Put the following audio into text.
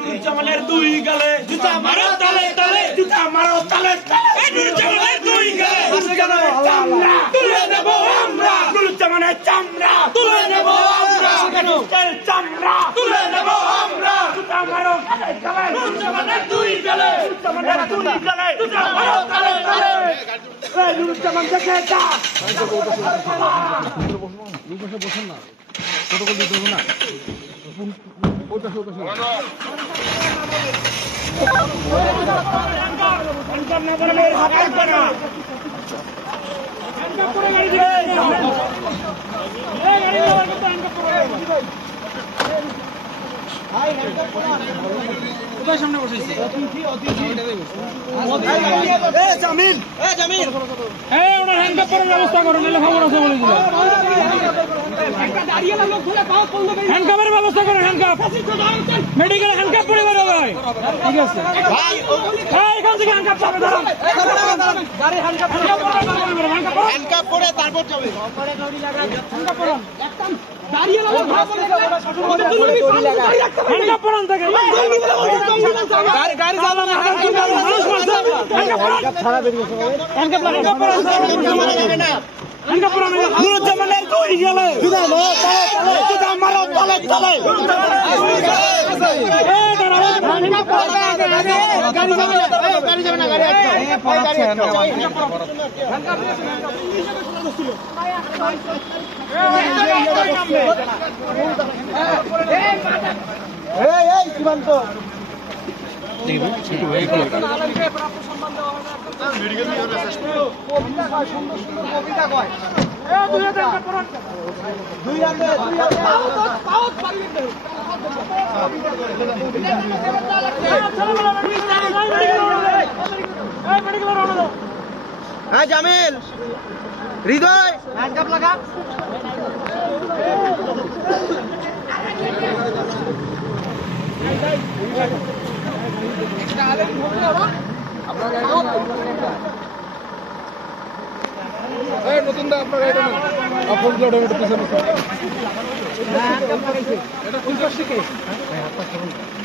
নুরুজ্জামানের দুই গালে জুতা মারো তালে তালে জুতা মারো তালে তালে নুরুজ্জামানের দুই গালে চামড়া তুলে নেব আমরা নুরুজ্জামানের চামড়া তুলে নেব আমরা চামড়া তুলে নেব আমরা জুতা মারো তালে তালে নুরুজ্জামানের দুই গালে নুরুজ্জামানের দুই গালে জুতা মারো তালে তালে এই নুরুজ্জামান দেখে যা বসেন না প্রটোকল দিতে হবে না সামনে বসেছে ব্যবস্থা করুন খবর আছে বলে হ্যান্ডকাপের ব্যবস্থা করেন হ্যান্ডকাপ মেডিকেল হ্যান্ডকাপ পরে বেরো ভাই ঠিক আছে এখান থেকে হ্যান্ডকাপ চাপে ধরুন হ্যান্ডকাপ পরে তারপর যাবে হ্যান্ডকাপ পরান একদম দাঁড়িয়ে লাগো হ্যান্ডকাপ পরান থেকে গাড়ি চালানো না মানুষ মারছে হ্যান্ডকাপ ছাড়া বেরিয়ে হ্যান্ডকাপ পরান নুরুজ্জামানের দুই গেলে জুতা মারো তালে তালে গাড়ি যাবে না গাড়ি সীমান্ত হ্যাঁ জামিল হৃদয় হ্যান্ডকাপ লাগা নতুন দা আপনার এটা আপন জোড়ে ওটা পিছনে এটা ফুল করছে কে হাতটা করুন না